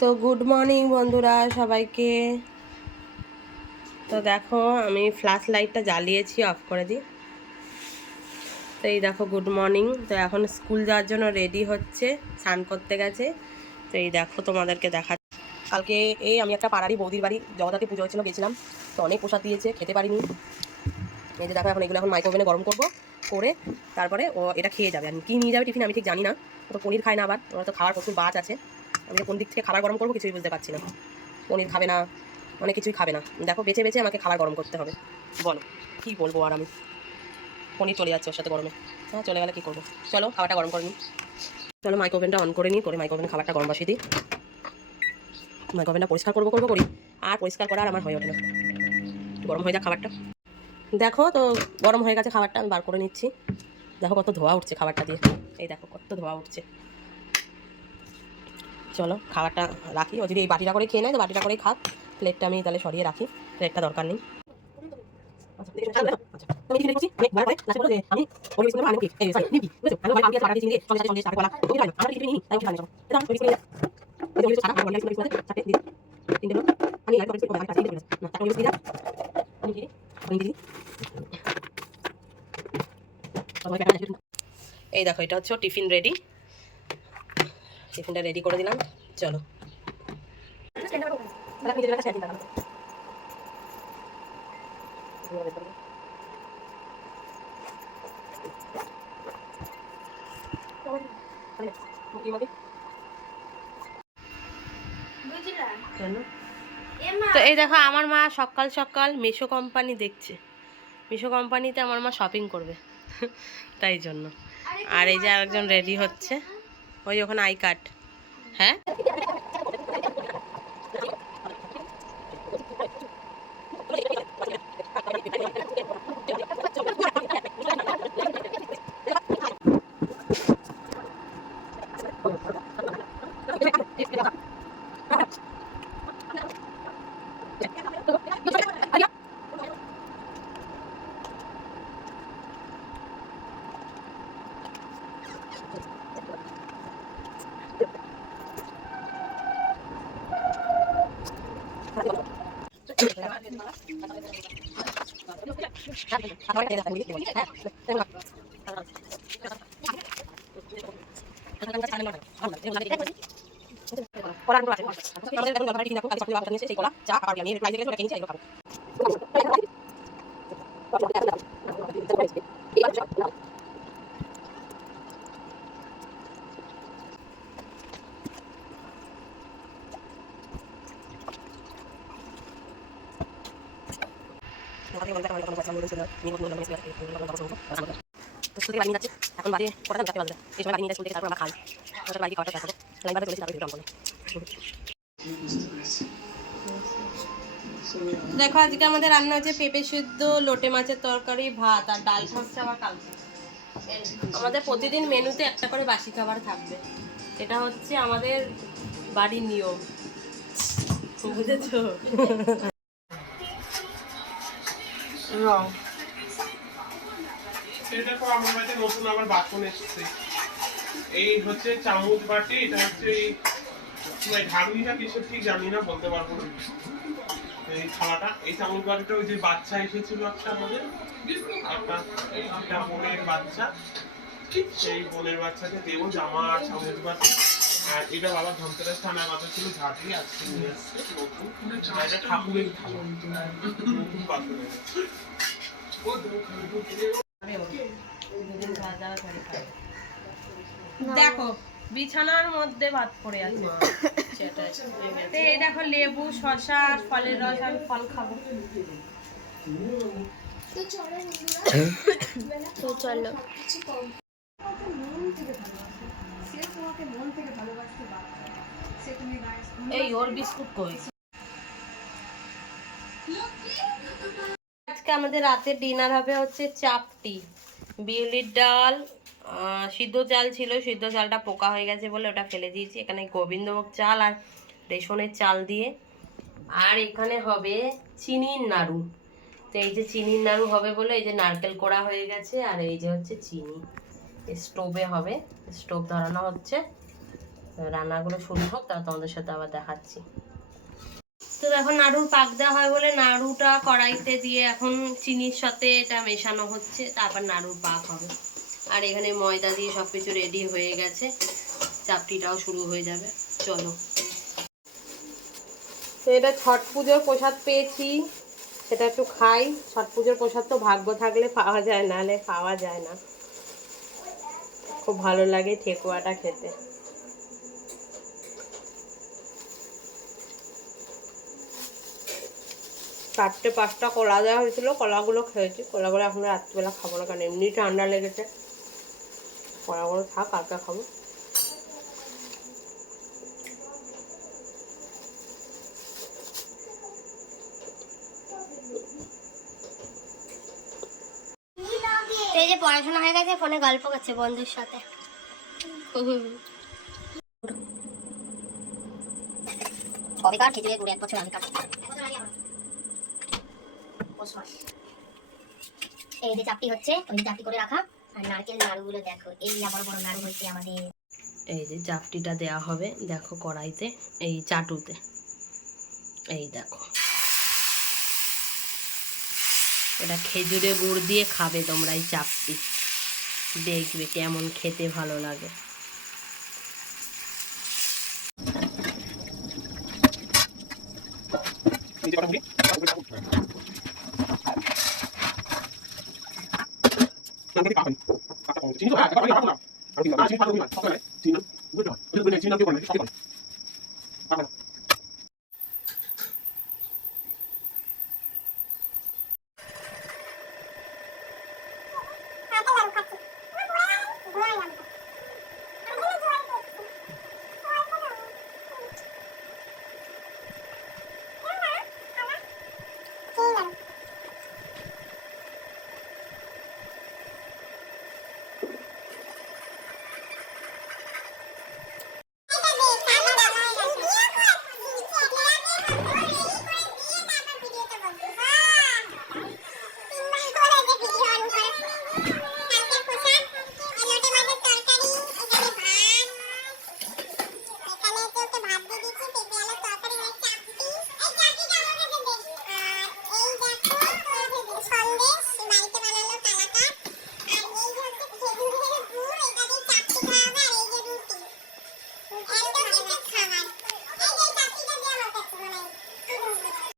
তো good morning বন্ধুরা সবাইকে। তো দেখো আমি ফ্ল্যাশ লাইটটা জ্বালিয়েছি, অফ করে দিই। তো এই দেখো গুড মর্নিং। তো এখন স্কুল যাওয়ার জন্য রেডি হচ্ছে, স্নান করতে গেছে। তো এই দেখো তোমাদেরকে দেখা, কালকে এই আমি একটা পাড়ারই বৌদির বাড়ি জগদ্ধাত্রী পুজো হয়েছিল, গেছিলাম। তো অনেক প্রসাদ দিয়েছে, খেতে পারিনি। এই যে দেখো এখন এগুলো এখন মাইক্রোওভেনে গরম করবো, করে তারপরে ও এটা খেয়ে যাবে। আর কি নিয়ে যাবে টিফিন আমি ঠিক জানি না। ও তো পনির খায় না, আবার ওরা তো খাওয়ার প্রচুর বাচ আছে। আমি কোন দিক থেকে খাবার গরম করবো কিছুই বুঝতে পারছি না। পনির খাবে না, অনেক কিছুই খাবে না। দেখো বেছে বেছে আমাকে খাবার গরম করতে হবে। বলো কী বলবো আর আমি। পনির চলে যাচ্ছে ওর সাথে গরমে। হ্যাঁ চলে গেলে কী করবো। চলো খাবারটা গরম করে নিই। চলো মাইক্রোওভেনটা অন করে নিই, করে মাইক্রোওভেনে খাবারটা গরম বসিয়ে দিই। মাইক্রোওভেনটা পরিষ্কার করবো করি, আর পরিষ্কার করা আর আমার হয়ে ওঠে না। গরম হয়ে যাক খাবারটা। দেখো তো গরম হয়ে গেছে খাবারটা, আমি বার করে নিচ্ছি। দেখো কত ধোয়া উঠছে খাবারটা দিয়ে, এই দেখো কত ধোয়া উঠছে। চলো খাবারটা রাখি। ও যদি এই বাটিটা করে খেয়ে নেয় তো বাটিটা করেই খাক। প্লেটটা আমি তাহলে সরিয়ে রাখি, প্লেটটা দরকার নেই। এই দেখো এটা হচ্ছে টিফিন রেডি, টিফিনটা রেডি করে দিলাম। চলো তো এই দেখো আমার মা সকাল সকাল মিশো কোম্পানি দেখছে। মিশো কোম্পানিতে আমার মা শপিং করবে তাই জন্য। আর এই যে আরেকজন রেডি হচ্ছে, ওই ওখানে আই কার্ড। হ্যাঁ এখন বাড়ি কটা যাতে বাজে, এই সময় বাড়ি নিয়ে স্কুল থেকে তারপর আমরা খাই, তারপর বাড়ি খাওয়াটা দেখাবো। লাইন বাদে চলেছি, তারপর দেখো আজকে আমাদের রান্না হচ্ছে পেঁপে সিদ্ধ, লোটে মাছের তরকারি, ভাত আর ডাল থাকছে আবার কালকে। আমাদের প্রতিদিন মেনুতে একটা করে বাসি খাবার থাকবে, এটা হচ্ছে আমাদের বাড়ির নিয়ম, বুঝেছো? দেখো আমার বাড়িতে নতুন আবার বাসন এসেছে। এই হচ্ছে চামচ বাটি, এটা হচ্ছে এই ঢাকনিটা কিসের ঠিক জানি না, বলতে পারবো না। এই থালাটা, এই চামচ বাটিটা ওই যে বাচ্চা এসেছিল একটা আমাদের, একটা বোনের বাচ্চা, সেই বোনের বাচ্চাকে দেবো জামা আর চামচ বাটি। আর এটা বাবা ধনতেরাস থানার কথা ছিল, ঝাঁটি আজকে নিয়ে এসছে নতুন, এটা ঠাকুরের থালা, নতুন বাসন। দেখো বিছানার মধ্যে ভাত পড়ে আছে, এই দেখো লেবু শসা ফলের রস, আমি ফল খাবো। তো চলো এই ওর বিস্কুট কই? আজকে আমাদের রাতের ডিনার হবে হচ্ছে চাপটি, বিউলির ডাল, সিদ্ধ চাল ছিল, সিদ্ধ চালটা পোকা হয়ে গেছে বলে ওটা ফেলে দিয়েছি। এখানে গোবিন্দভোগ চাল আর রেশনের চাল দিয়ে। আর এখানে হবে চিনির নাড়ু। তো এই যে চিনির নাড়ু হবে বলে এই যে নারকেল কোড়া হয়ে গেছে, আর এই যে হচ্ছে চিনি, স্টোভে হবে, স্টোভ ধরানো হচ্ছে। রান্নাগুলো শুরু হোক, তারপর তোমাদের সাথে আবার দেখাচ্ছি। তো এখন নাড়ুর পাক দেওয়া হয় বলে নাড়ুটা কড়াইতে দিয়ে এখন চিনির সাথে এটা মেশানো হচ্ছে, তারপর নাড়ুর পাক হবে। আর এখানে ময়দা দিয়ে সব কিছু রেডি হয়ে গেছে, চাপটিটাও শুরু হয়ে যাবে। চলো, তো এটা ছট পুজোর প্রসাদ পেয়েছি, সেটা একটু খাই। ছট পুজোর প্রসাদ তো ভাগ্য থাকলে পাওয়া যায়, নাহলে পাওয়া যায় না। খুব ভালো লাগে ঠেকুয়াটা খেতে। চারটে 5টা কলা দেওয়া হয়েছিল, কলাগুলো খেয়েছি। কলাগুলো এখন রাত্রিবেলা খাবো না, কারণ এমনি ঠান্ডা লেগেছে। কলাগুলো থাক, কালকে খাবো। এই যে পড়াশোনা হয়ে গেছে, ফোনে গল্প করছে বন্ধুর সাথে। কবেকার খেজুরের গুড় 1 বছর আগে কাটে। এই যে চাপটি হচ্ছে, ওই যে চাপটি করে রাখা। আর নারকেল নাড়ুগুলো দেখো, এই বড় বড় নাড়ু হচ্ছে আমাদের। এই যে চাপটিটা দেয়া হবে, দেখো কড়াইতে, এই চাটুতে। এই দেখো, এটা খেজুরে গুড় দিয়ে খাবে তোমরা এই চাপটি, দেখবে কেমন খেতে ভালো লাগে। চিনি